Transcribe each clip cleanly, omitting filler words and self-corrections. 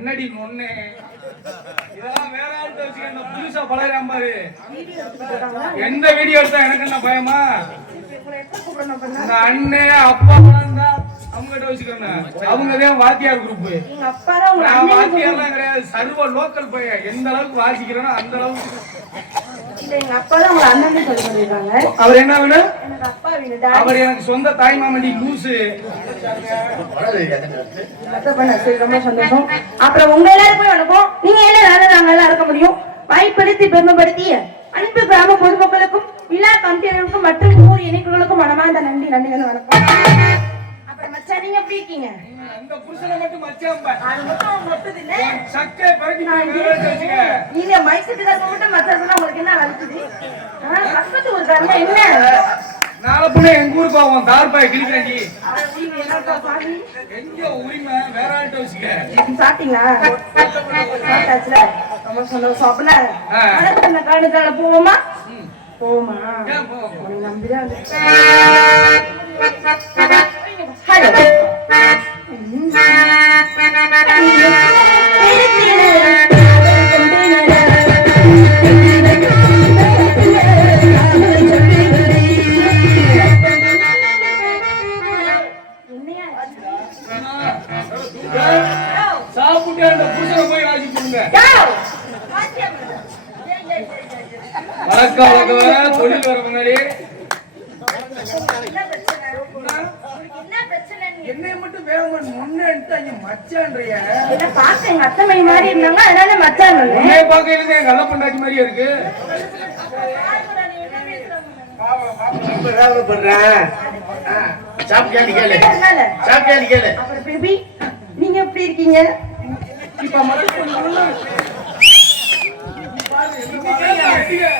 என்னடி ஒண்ணு இதெல்லாம் வேற ஆள்கிட்ட வச்சுக்க புதுசா பழகிறான் பாரு. எந்த வீடியோ எடுத்தா எனக்கு என்ன பயமா? அண்ணே அப்பா தான் அவங்ககிட்ட வச்சுக்கிறேன். அவங்கதான் வாத்தியார் குரூப். வாத்தியார்லாம் கிடையாது, சர்வ லோக்கல் பையன். எந்த அளவுக்கு வாசிக்கிறேனோ அந்த அளவுக்கு. எங்க அப்பா தான் உங்க அண்ணன் சொல்லி சொல்லிருக்காங்க. அவர் என்ன வேணும்? எனக்கு அப்பா வேணும். அவர் எனக்கு சொந்த தாய் மாமடி லூசு. ரொம்ப சந்தோஷம். அப்புறம் உங்க எல்லாருக்கும் வணக்கம். நீங்க என்ன நாங்க எல்லாம் இருக்க முடியும்? வாய்ப்படுத்தி பெருமைப்படுத்திய அன்பு கிராம பொதுமக்களுக்கும் விழா கமிட்டியர்களுக்கும் மற்றும் ஊர் இணைப்புகளுக்கும் மனமார்ந்த நன்றி. வணக்கம். அப்புறம் மச்சான் நீங்க எப்படி இருக்கீங்க? அந்த புருஷனை மட்டும் மச்சான் பா. அது மட்டும் மொத்தது இல்ல. சக்கை பறக்கி நான் வச்சுக்க. நீங்க மைசூர் தான் மட்டும் மச்சான் சொன்னா உங்களுக்கு என்ன வலிக்குது? பக்கத்து ஊர் காரங்க என்ன? நாளை புள்ள எங்க ஊருக்கு போவோம். தார்பாய் கிளிக்கிறாண்டி. நீங்க என்னப்பா சாமி? எங்க உரிமை வேற ஆள்கிட்ட வச்சுக்க. சாப்பிட்டீங்களா? சாப்பிட்டாச்சுல. ரொம்ப சந்தோஷம். அப்பல மனசு காலத்தால போவோமா? போமா நம்பிதான். சாப்பிட்டு அந்த புருஷனை போய் வாசி போடுங்க. வழக்கம் வழக்கம் தொழில் வர முன்னாடி என்னை மட்டும் வேகமா முன்னேன்ட்டு மச்சான்றிய பார்க்க எங்க அத்தை மணி மாதிரி இருந்தாங்க, அதனால மச்சான். உன்னைய பார்க்க இருந்து என் கள்ள பொண்டாட்டி மாதிரியே இருக்கு. நீங்க எப்படி இருக்கீங்க? இப்ப மட்டும் பரவாயில்லையே.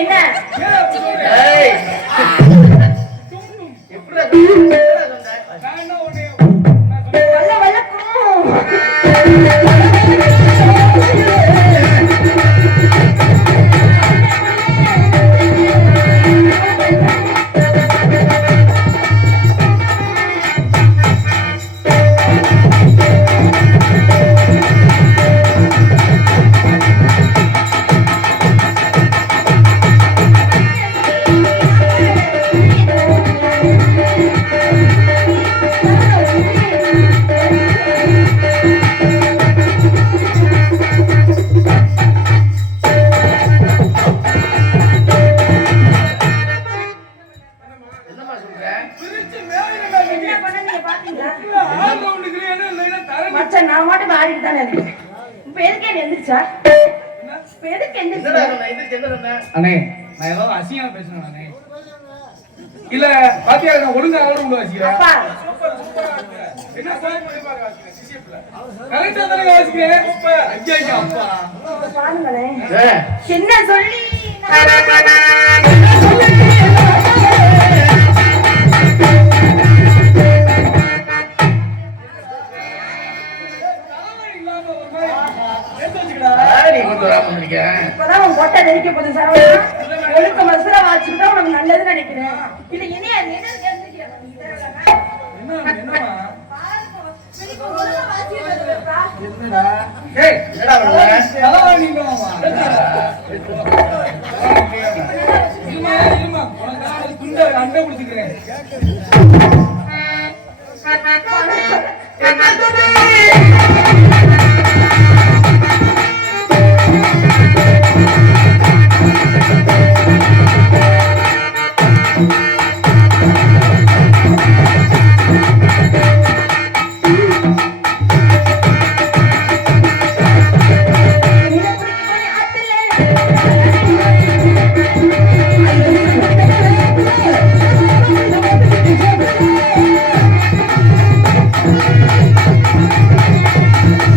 என்ன எதுக்கு என்ன எந்திரிச்சா இப்ப எதுக்கு எந்திரிச்சா அண்ணே நான் ஏதாவது அசிங்கமா பேசணும் அண்ணே இல்ல பாத்தியா நான் ஒழுங்கா அவரு உள்ள வச்சுக்கிறேன் அப்பா என்ன கரெக்டா தானே வாசிக்கிறேன் ஐயா அப்பா பாருங்களே ஏ, என்ன சொல்லி ஆடி கொண்டு வராம இருக்கேன். இப்பதான் உன் கொட்டை நெரிக்க போகுது சரவணா ஒழுக்க மசுரா வாச்சுக்கிட்டா உனக்கு நல்லதுன்னு நினைக்கிறேன் இல்ல என்ன என்ன என்னமா என்னடா? ஏய், என்னடா பண்ண? நல்லா நீங்களாமா இருமா உனக்கு துண்டை அண்டை கொடுத்துக்கிறேன் Thank you.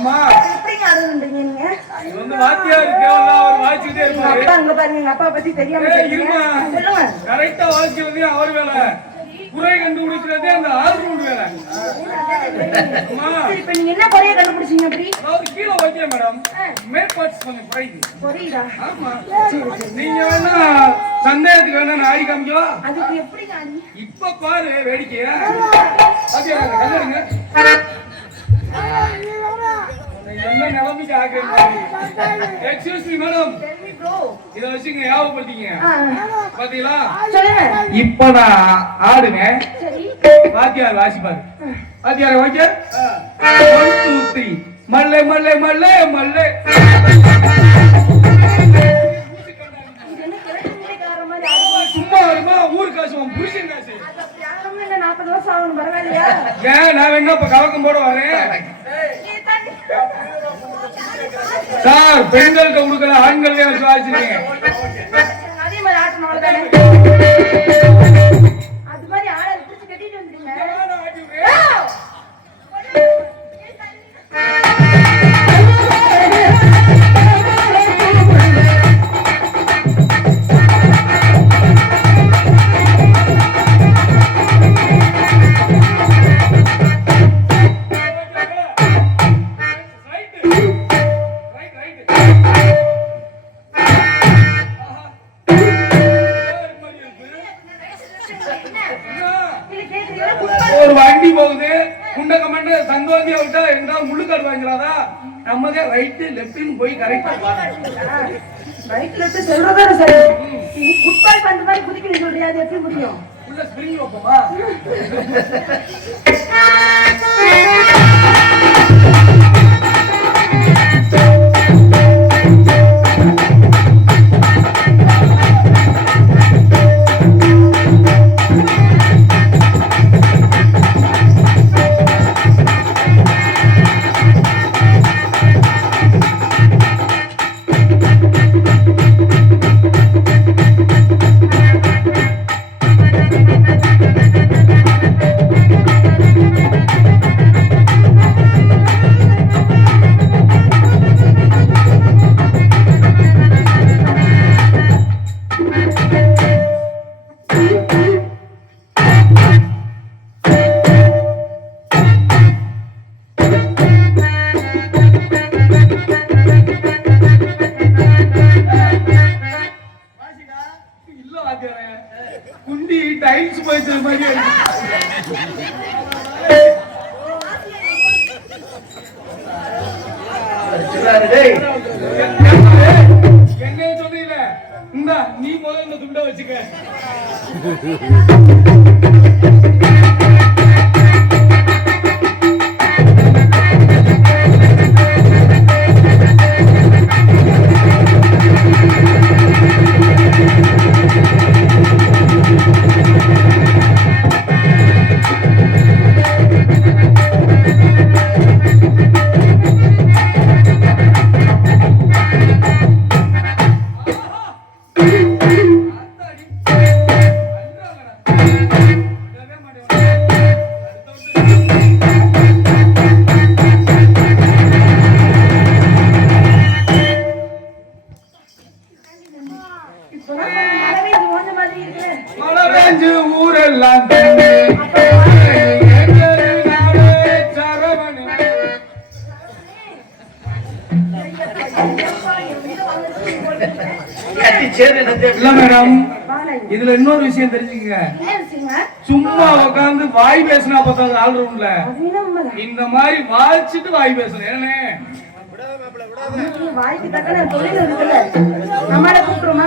ஆமா எப்படிங்க ஆடுறீங்க நீங்க? இது வந்து வாத்தியார் தேவலா அவர் வாசிக்கிட்டே எங்க இருப்பாரு. அப்பா அங்க பாருங்க, எங்க அப்பா பத்தி தெரியாம இருமா சொல்லுங்க. கரெக்டா வாசிக்கிறதே அவர் வேலை, குறை கண்டுபிடிக்கிறதே அந்த ஆல்ரவுண்ட் வேலை. ஆமா சரி, இப்ப நீங்க என்ன குறைய கண்டுபிடிச்சீங்க அப்படி? அதாவது கீழே வைக்க மேடம், மேற்பாட்ஸ் கொஞ்சம் குறையுது. புரியுதா? ஆமா நீங்க வேணா சந்தேகத்துக்கு வேணா நான் ஆடி காமிக்கவா? அதுக்கு எப்படி ஆடி? இப்ப பாரு வேடிக்கைய பாத்தியா கல்லுங்க என்ன நிலைமைக்கு ஆகுறீங்க. Excuse me madam, Tell me bro. இத வச்சுங்க ஞாபகப்படுத்திங்க. பாத்தீங்களா சொல்லுங்க. இப்ப நான் ஆடுங்க, சரி. வாத்தியார் வாசிப்பாரு. வாத்தியார் ஓகே 1 2 3 மல்லே மல்லே மல்லே மல்லே. இது என்ன கிழக்கு மூலைக்கார மாதிரி ஆடுவா? சும்மா வருமா ஊர் காசு உன் புருஷன் காசு. அது அப்படி ஆடணும்னா என்ன 40 வருஷம் ஆகணும், பரவாயில்லையா? ஏன் நான் வேணா இப்ப கலக்கம் போட வரேன் நீ தாண்டி. சார். பெண்கள்கிட்ட கொடுக்கல ஆண்களே வச்சு வாசிக்கிறீங்க. அதே மாதிரி ஆட்டணும், அவ்வளவுதானே? அது மாதிரி ஆட பிடிச்சு கட்டிட்டு வந்துருங்க. ஒரு வண்டி போகுது குண்டக்க மண்ட சந்தோஷியா விட்டா எங்க முள்ளுக்காடு வாங்கிடாதா? நம்மதே ரைட்டு லெப்ட்னு போய் கரெக்டா பைக்ல இருந்து செல்றதோட சரி. நீ ஃபுட்பால் பண்ற மாதிரி குதிக்கணும் சொல்றியா? அது எப்படி முடியும்? உள்ள ஸ்பிரிங் வைப்போமா? குண்டி டைல்ஸ் போயிட்டு மாதிரி என்ன சொல்றீங்க? இந்த நீ முதல்ல இந்த துண்டை வச்சுக்க. மழை பெஞ்சு ஊரெல்லாம் இல்ல மேடம், இதுல இன்னொரு விஷயம் தெரிஞ்சுக்கங்க. சும்மா உட்காந்து வாய் பேசினா பார்த்தாங்க ஆல்ரவுண்ட்ல இந்த மாதிரி வாய்ச்சிட்டு வாய் பேசணும். என்னன்னு வாய்க்கு தக்கன தொழில் இருக்குல்ல, நம்மள கூப்பிடுமா?